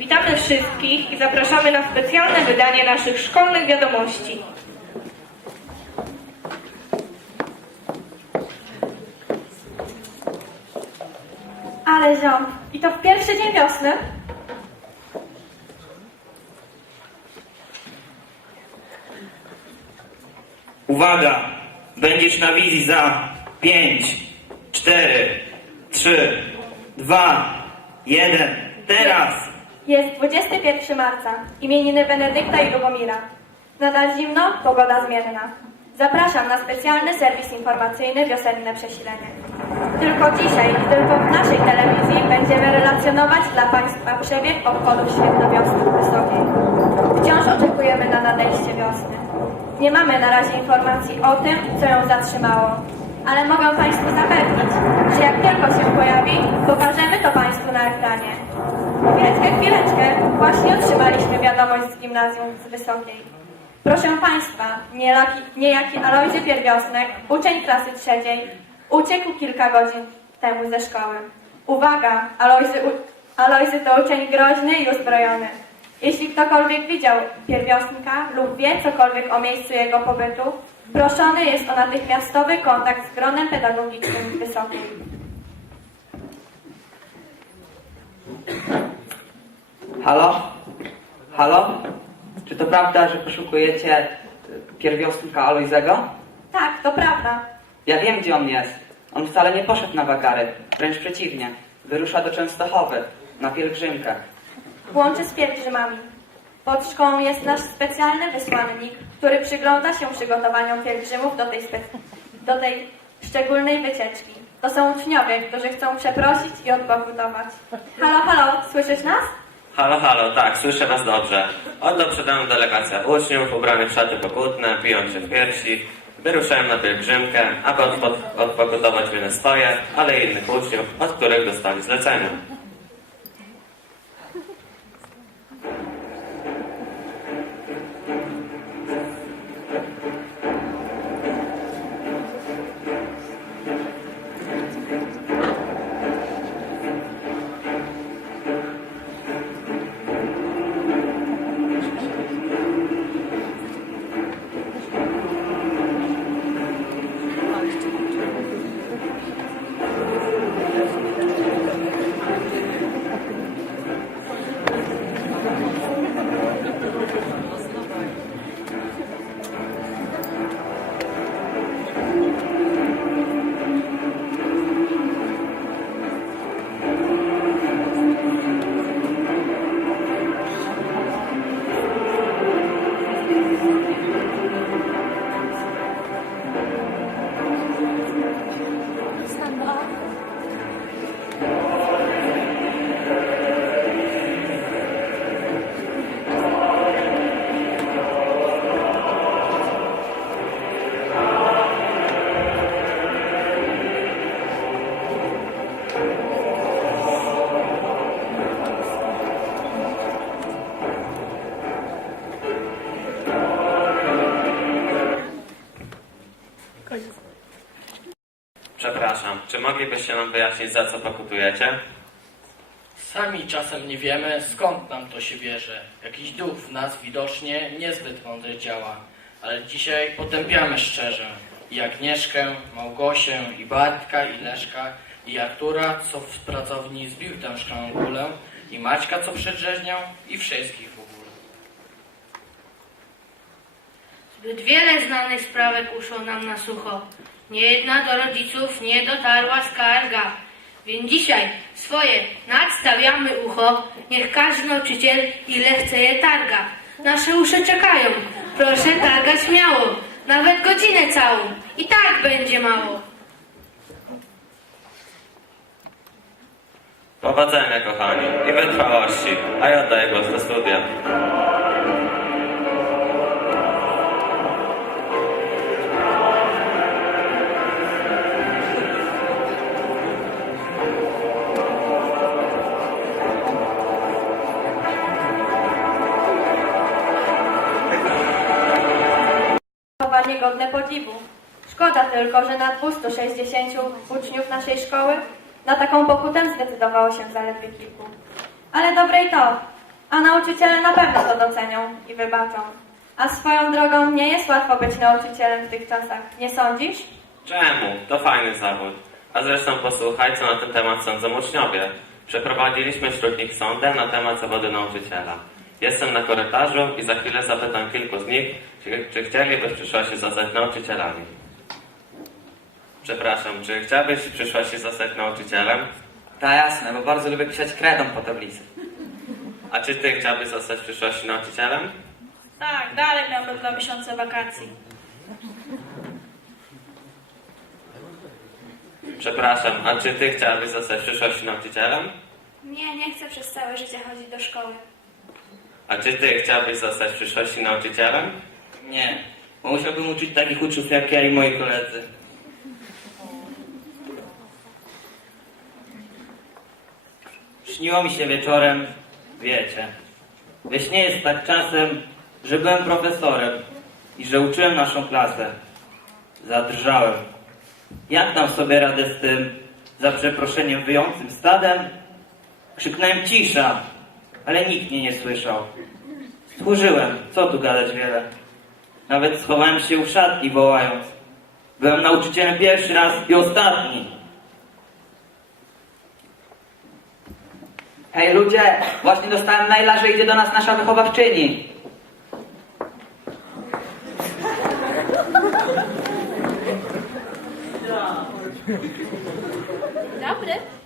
Witamy wszystkich i zapraszamy na specjalne wydanie naszych szkolnych wiadomości. Ale ziom, i to w pierwszy dzień wiosny? Uwaga! Będziesz na wizji za 5, 4, 3, 2, 1. Teraz! Jest 21 marca, imieniny Benedykta i Lubomira. Nadal zimno, pogoda zmienna. Zapraszam na specjalny serwis informacyjny Wiosenne Przesilenie. Tylko dzisiaj i tylko w naszej telewizji będziemy relacjonować dla Państwa przebieg obchodów Świętowiosny Wysokiej. Wciąż oczekujemy na nadejście wiosny. Nie mamy na razie informacji o tym, co ją zatrzymało, ale mogę Państwu zapewnić, że jak tylko się pojawi, pokażemy to Państwu na ekranie. Chwileczkę, chwileczkę, właśnie otrzymaliśmy wiadomość z gimnazjum z Wysokiej. Proszę Państwa, niejaki, niejaki Alojzy Pierwiosnek, uczeń klasy trzeciej, uciekł kilka godzin temu ze szkoły. Uwaga, Alojzy, Alojzy to uczeń groźny i uzbrojony. Jeśli ktokolwiek widział pierwiosnka lub wie cokolwiek o miejscu jego pobytu, proszony jest o natychmiastowy kontakt z gronem pedagogicznym Wysokiej. Halo? Halo? Czy to prawda, że poszukujecie y, pierwiostnika Alojzego? Tak, to prawda. Ja wiem, gdzie on jest. On wcale nie poszedł na wagary. Wręcz przeciwnie. Wyrusza do Częstochowy, na pielgrzymkę. Łączy z pielgrzymami. Pod szkołą jest nasz specjalny wysłannik, który przygląda się przygotowaniom pielgrzymów do tej, do tej szczególnej wycieczki. To są uczniowie, którzy chcą przeprosić i odpokutować. Halo, halo, słyszysz nas? Halo, halo, tak, słyszę Was dobrze. Oto przed nami delegacja uczniów ubranych w szaty pokutne, biją się w piersi, wyruszają na pielgrzymkę, aby odpo- odpokutować winy swoje, ale i innych uczniów, od których dostali zlecenia. Czy moglibyście nam wyjaśnić, za co pokutujecie? Sami czasem nie wiemy, skąd nam to się bierze. Jakiś duch w nas widocznie niezbyt mądry działa. Ale dzisiaj potępiamy szczerze i Agnieszkę, Małgosię, i Bartka, i Leszka, i Artura, co w pracowni zbił tę szklaną kulę, i Maćka, co przedrzeźniał, i wszystkich w ogóle. Zbyt wiele znanych sprawek uszło nam na sucho. Niejedna do rodziców nie dotarła skarga. Więc dzisiaj swoje nadstawiamy ucho. Niech każdy nauczyciel ile chce je targa. Nasze uszy czekają. Proszę targać śmiało. Nawet godzinę całą. I tak będzie mało. Powodzenia, kochani, i wytrwałości, a ja oddaję głos do studia. Zachowanie godne podziwu. Szkoda tylko, że na 260 uczniów naszej szkoły na taką pokutę zdecydowało się zaledwie kilku. Ale dobre i to. A nauczyciele na pewno to docenią i wybaczą. A swoją drogą nie jest łatwo być nauczycielem w tych czasach, nie sądzisz? Czemu? To fajny zawód. A zresztą posłuchaj, co na ten temat sądzą uczniowie. Przeprowadziliśmy wśród nich sondę na temat zawodu nauczyciela. Jestem na korytarzu i za chwilę zapytam kilku z nich, czy, czy chcieliby w przyszłości zostać nauczycielami. Przepraszam, czy chciałbyś w przyszłości zostać nauczycielem? Ta jasne, bo bardzo lubię pisać kredą po tablicy. A czy ty chciałbyś zostać w przyszłości nauczycielem? Tak, dalej miałbym dwa miesiące wakacji. Przepraszam, a czy ty chciałabyś zostać w przyszłości nauczycielem? Nie, nie chcę przez całe życie chodzić do szkoły. A czy ty chciałbyś zostać w przyszłości nauczycielem? Nie, bo musiałbym uczyć takich uczniów jak ja i moi koledzy. Śniło mi się wieczorem, wiecie. We śnie jest tak czasem, że byłem profesorem i że uczyłem naszą klasę. Zadrżałem. Jak dam sobie radę z tym, za przeproszeniem, wyjącym stadem? Krzyknąłem cisza, ale nikt mnie nie słyszał. Służyłem, co tu gadać wiele. Nawet schowałem się w szatni wołając. Byłem nauczycielem pierwszy raz i ostatni. Hej ludzie, właśnie dostałem maila, że idzie do nas nasza wychowawczyni. Dobry.